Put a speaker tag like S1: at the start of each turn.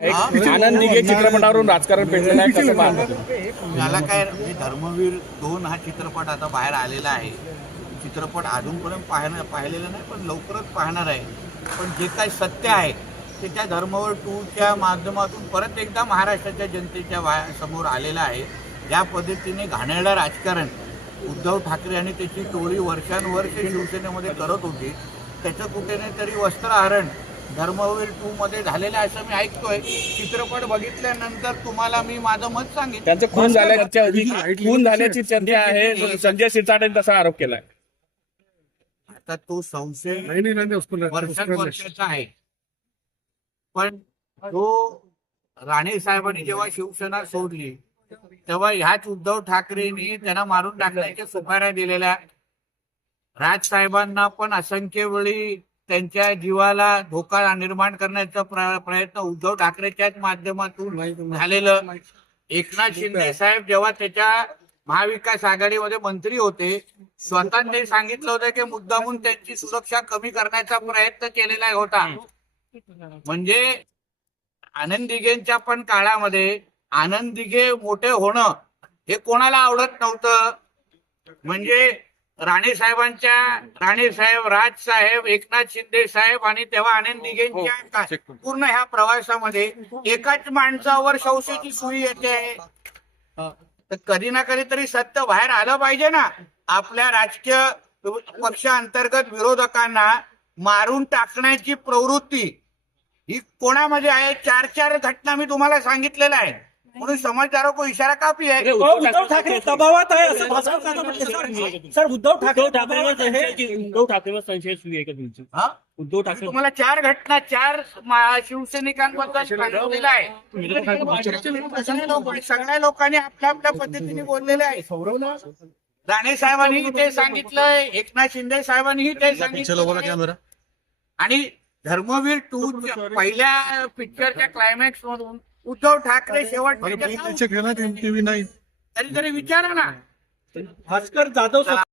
S1: आनंद दिघे चित्रपटावरून राजकारण पेटलेलं आहे कसं पाहता तुम्ही?
S2: याला काय म्हणजे धर्मवीर दोन हा चित्रपट आता बाहेर आलेला आहे. चित्रपट अजूनपर्यंत पाहणं पाहिलेला नाही पण लवकरच पाहणार आहे. पण जे काही सत्य आहे ते त्या धर्मवीर टूच्या माध्यमातून परत एकदा महाराष्ट्राच्या जनतेच्या वा समोर आलेलं आहे. ज्या पद्धतीने घाणेरडं राजकारण उद्धव ठाकरे आणि त्याची टोळी वर्षानुवर्ष शिवसेनेमध्ये करत होती त्याचं कुठे नाही तरी वस्त्रहरण धर्मवीर टू मध्ये झालेलं आहे असं मी ऐकतोय. चित्रपट बघितल्यानंतर तुम्हाला मी माझं मत सांगितलं
S1: त्यांचे खून झाल्याच्या खून झाल्याची चर्चा आहे. संजय शिरसाटेने तसा आरोप केलाय.
S2: आता तो संशय
S3: नहीं नहीं नहीं उसको
S2: वर्षानुवर्षाचा आहे. पण तो राणे साहेबांनी जेव्हा शिवसेना सोडली तेव्हा ह्याच उद्धव ठाकरेंनी त्यांना मारून टाकण्याच्या सुपाऱ्या दिलेल्या. राज साहेबांना पण असंख्य वेळी त्यांच्या जीवाला धोका निर्माण करण्याचा प्र- प्रयत्न उद्धव ठाकरेच्याच माध्यमातून झालेलं. एकनाथ शिंदे साहेब जेव्हा त्याच्या महाविकास आघाडीमध्ये मंत्री होते स्वतःने सांगितलं होतं की मुद्दामून त्यांची सुरक्षा कमी करण्याचा प्रयत्न केलेला होता. म्हणजे आनंद दिघेंच्या पण काळामध्ये आनंद दिघे मोठे होणं हे कोणाला आवडत नव्हतं. म्हणजे राणे साहेबांच्या राणे साहेब राज साहेब एकनाथ शिंदे साहेब आणि तेव्हा आनंद दिघेंच्या का- पूर्ण ह्या प्रवासामध्ये एकाच माणसावर शौशेची सुई येते. तर कधी ना कधी तरी सत्य बाहेर आलं पाहिजे ना. आपल्या राजकीय पक्षांतर्गत विरोधकांना मारून टाकण्याची प्रवृत्ती ही कोणामध्ये आहे? चार चार घटना मी तुम्हाला सांगितलेल्या आहे म्हणून समजदारों को इशारा काफी आहे
S4: उद्धव ठाकरे दबावात आहे असं भाजप सर. सर उद्धव ठाकरे दबावात आहे.
S5: उद्धव ठाकरेवर संशय सुरू आहे का तुमची
S2: हा?
S5: उद्धव ठाकरे
S2: तुम्हाला चार घटना चार शिवसैनिकांबद्दल सांगितलेलं आहे सगळ्या लोक- सगळ्या लोकांनी आपल्या आपल्या पद्धतीने बोललेले आहे. राणे साहेबांनी ते सांगितलंय एकनाथ शिंदे साहेबांनीही ते सांगितलं आणि धर्मवीर टू पहिल्या पिक्चरच्या क्लायमॅक्स मधून उद्धव ठाकरे शेवट
S3: नहीं.
S2: तरी तरी विचारा ना.
S4: भास्कर जाधव